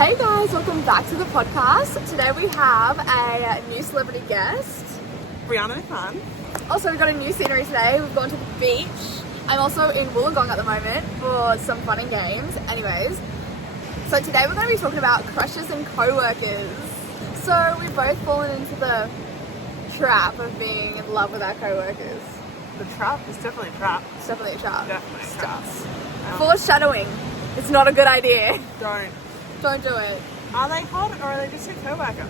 Hey guys, welcome back to the podcast. Today we have a new celebrity guest, Brianna Khan. Also, we've got a new scenery today. We've gone to the beach. I'm also in Wollongong at the moment for some fun and games. Anyways, so today we're going to be talking about crushes and co-workers. So we've both fallen into the trap of being in love with our co-workers. The trap is definitely a trap. It's definitely a trap. Definitely a trap. Foreshadowing. It's not a good idea. Don't do it. Are they hot or are they just a co-worker?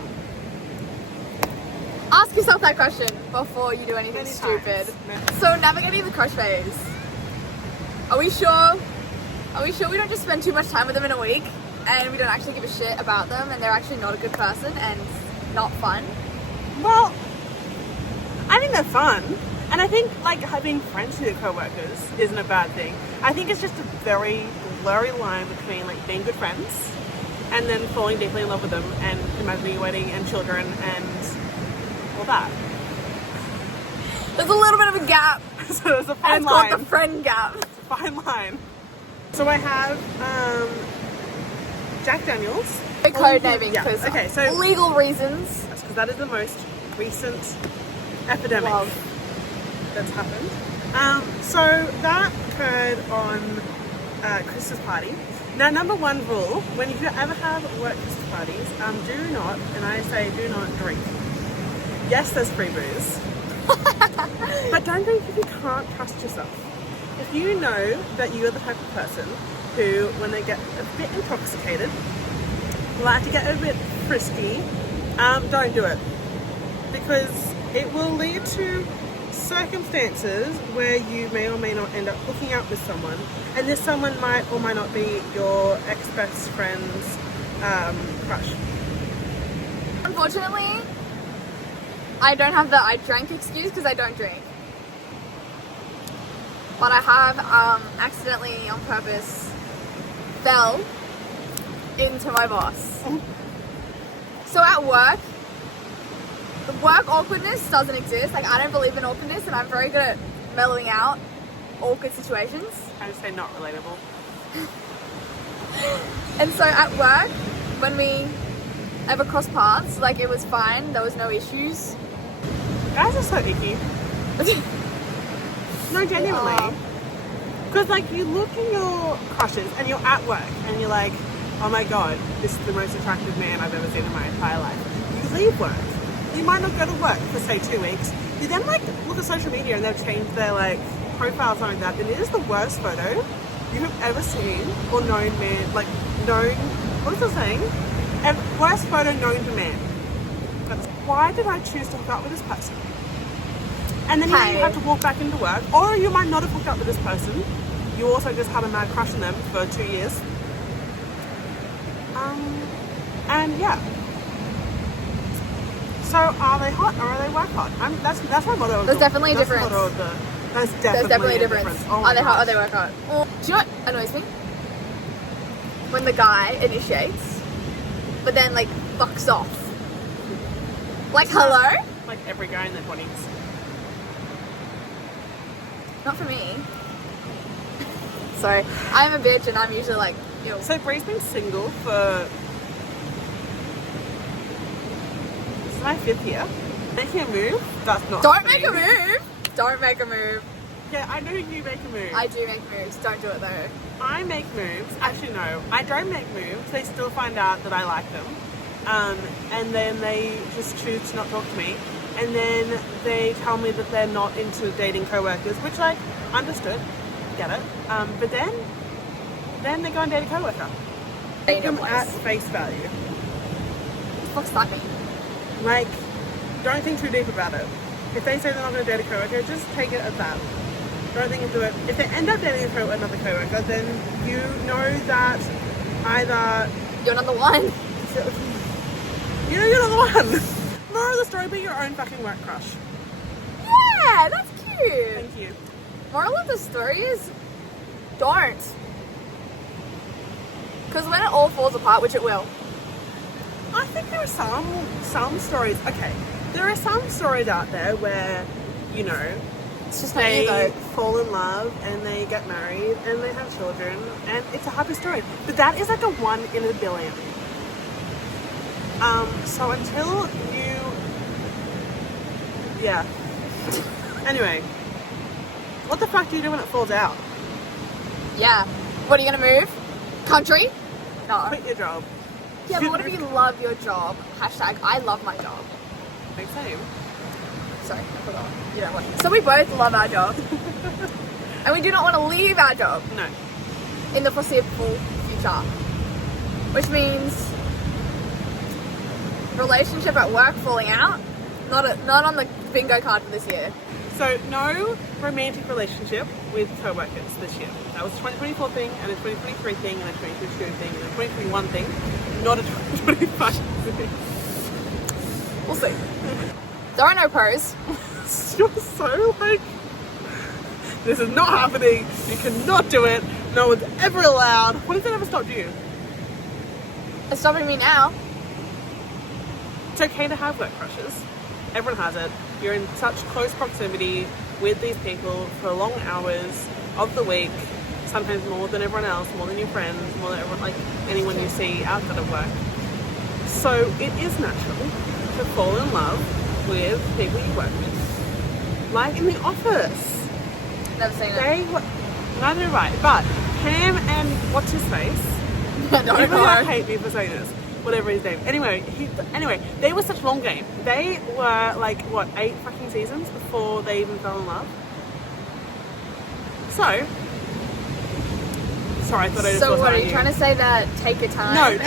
Ask yourself that question before you do anything Many stupid. times. So navigating the crush phase. Are we sure we don't just spend too much time with them in a week and we don't actually give a shit about them and they're actually not a good person and not fun? Well, I think they're fun. And I think like having friends who are co-workers isn't a bad thing. I think it's just a very blurry line between like being good friends and then falling deeply in love with them and imagining a wedding and children and all that. There's a little bit of a gap. So there's a fine It's line. called the friend gap. It's a fine line. So I have Jack Daniels. Code naming Yeah, because okay, so legal reasons. because that is the most recent epidemic that's happened. So that occurred on Christmas party. Now, number one rule, when you ever have work Christmas parties, do not, and I say do not drink. Yes, there's free booze, but don't drink if you can't trust yourself. If you know that you are the type of person who, when they get a bit intoxicated, like to get a bit frisky, don't do it. Because it will lead to circumstances where you may or may not end up hooking up with someone, and this someone might or might not be your ex-best friend's crush. Unfortunately, I don't have the I drank excuse because I don't drink. But I have accidentally, on purpose, fell into my boss. So at work, the work awkwardness doesn't exist. Like, I don't believe in awkwardness, and I'm very good at mellowing out awkward situations. I just say not relatable. And so at work, when we ever crossed paths, like, it was fine. There was no issues. Guys are so icky. No, genuinely. Because, like, you look in your crushes and you're at work and you're like, oh my god, this is the most attractive man I've ever seen in my entire life. You leave work. You might not go to work for, say, 2 weeks. You then, like, look at social media and they've changed their, like, profile or something like that. And it is the worst photo you have ever seen or known man, like, known, what is it saying? Worst photo known to man. That's, why did I choose to hook up with this person? And then you have to walk back into work. Or you might not have hooked up with this person. You also just had a mad crush on them for 2 years. And yeah. So are they hot or are they work hot? That's my motto. There's definitely a difference. There's definitely a difference. Oh are they hot or they work hot? Do you know what annoys me? When the guy initiates, but then like fucks off. Like, hello? Like every guy in their 20s. Not for me. Sorry, I'm a bitch and I'm usually like, ew. So Bree's been single for... This is my 5th year. Making a move? That's not Don't happening. make a move! Don't make a move. Yeah, I know you make a move. I do make moves. Don't do it though. I make moves. Actually, no. I don't make moves. They still find out that I like them. And then they just choose to not talk to me. And then they tell me that they're not into dating co-workers, which, like, understood. Get it. But then they go and date a co-worker. Take them at face value. Fuck's that mean? Like, don't think too deep about it. If they say they're not going to date a co-worker, just take it as that. Don't think into it. If they end up dating another co-worker, then you know that either... You're not the one. You know you're not the one. Moral of the story, be your own fucking work crush. Yeah, that's cute. Thank you. Moral of the story is don't. Because when it all falls apart, which it will. I think there are some stories. Okay, there are some stories out there where, you know, it's just not they you though. fall in love and they get married and they have children and it's a happy story. But that is like a 1 in a billion. So until you... Yeah. Anyway. What the fuck do you do when it falls out? Yeah. What are you gonna move? Country? No. Quit your job. Yeah, but what if you love your job? Hashtag I love my job. Same. Sorry, I forgot. You know what? So we both love our job. And we do not want to leave our job No. in the foreseeable future. Which means relationship at work falling out. Not on the bingo card for this year. So no romantic relationship with coworkers this year. That was a 2024 thing, and a 2023 thing, and a 2022 thing, and a 2021 thing. Not a 2025 thing. We'll see. There are no pros. You're so like, this is not happening. You cannot do it. No one's ever allowed. What if that ever stopped you? It's stopping me now. It's okay to have work crushes. Everyone has it. You're in such close proximity with these people for long hours of the week, sometimes more than everyone else, more than your friends, more than everyone, like anyone you see outside of work. So it is natural to fall in love with people you work with. Like in the office. Never seen it. They were, neither have I, but Cam and what's his face? Don't Even know. I hate me for saying this. Whatever his name. Anyway, they were such long game. They were like, what, 8 fucking seasons before they even fell in love? So, sorry, I thought I just So lost what, that are on you trying to say that take your time? No.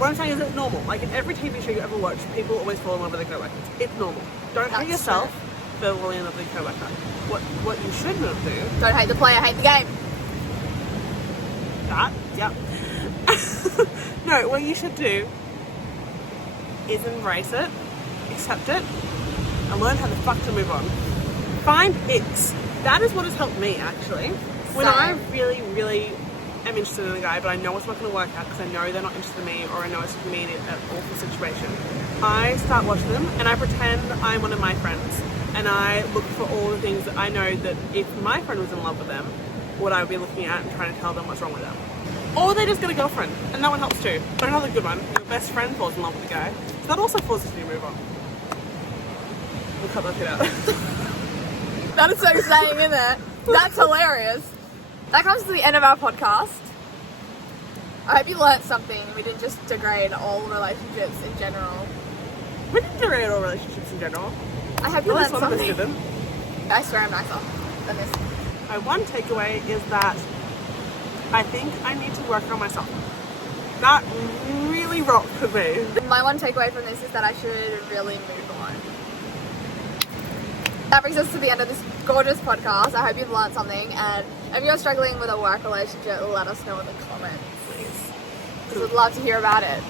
What I'm saying is it's normal. Like in every TV show you ever watch, people always fall in love with their co-workers. It's normal. Don't hate That's yourself for falling in love with your co-worker. What you should not do... Don't hate the player, hate the game. That, yep. No, what you should do is embrace it, accept it, and learn how the fuck to move on. Find it. That is what has helped me, actually. When I really, really am interested in a guy, but I know it's not going to work out because I know they're not interested in me, or I know it's going to be an awful situation, I start watching them and I pretend I'm one of my friends. And I look for all the things that I know that if my friend was in love with them, what I would be looking at and trying to tell them what's wrong with them. Or they just get a girlfriend, and that one helps too. But another good one, your best friend falls in love with a guy. So that also forces you to move on. We'll cut that bit out. That is so staying in there. That's hilarious. That comes to the end of our podcast. I hope you learnt something. We didn't just degrade all relationships in general. We didn't degrade all relationships in general. I hope you learnt Some of us something. didn't. I swear I'm nicer than this. My one takeaway is that I think I need to work on myself. That really rocked for me. My one takeaway from this is that I should really move on. That brings us to the end of this gorgeous podcast. I hope you've learned something, and if you're struggling with a work relationship, let us know in the comments, please. Because we'd love to hear about it.